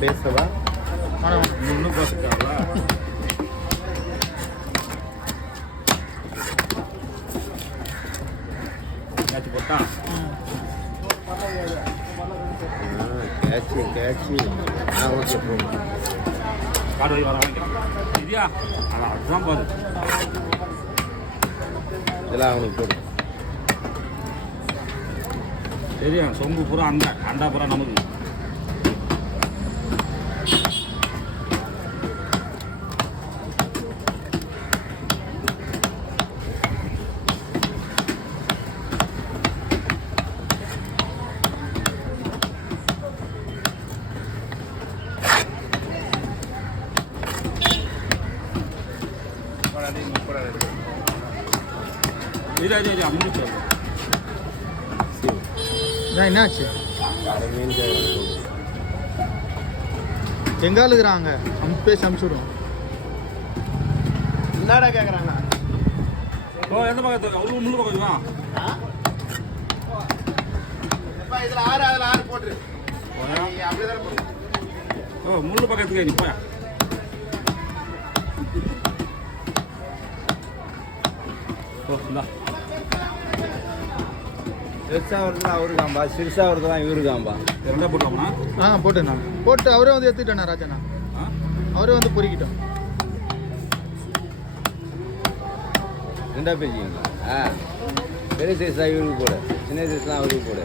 பேசவா இன்னும் பேசுறாங்களா? கேட்ச் போட்டா கேட்சி ஓகே போகும். காடு வழி வர வாங்கிக்கலாம் சரியா? ஆனால் அதுதான் பாரு இதெல்லாம் அவனுக்கு போடும். சரியா? சொம்பு பூரா அண்டா பூரா நமக்கு. என்னாச்சு எங்கால இருக்கிறாங்க பேசி அனுப்பிச்சுடுவோம். என்னடா கேட்குறாங்க? எந்த பக்கத்து அவ்வளோ முள்ளு பக்கம் இதில் 6 அதில் 6 போட்டுரு. அப்படியே போடு. முள்ளு பக்கத்துக்கு நீ போயா பெருசாக வருதுன்னா அவருக்காம்பா, சிறுசாக வருதுலாம் இவருக்காம்பா. ரெண்டா போட்டோம்னா போட்டேண்ணா போட்டு அவரே வந்து எடுத்துக்கிட்டேண்ணா ராஜண்ணா. அவரே வந்து பொறிக்கிட்டோம். ரெண்டா பேசிக்கிங்களா? பெரிய சைஸ் தான் இவருக்கு போடு, சின்ன சைஸ் தான் அவருக்கு போடு.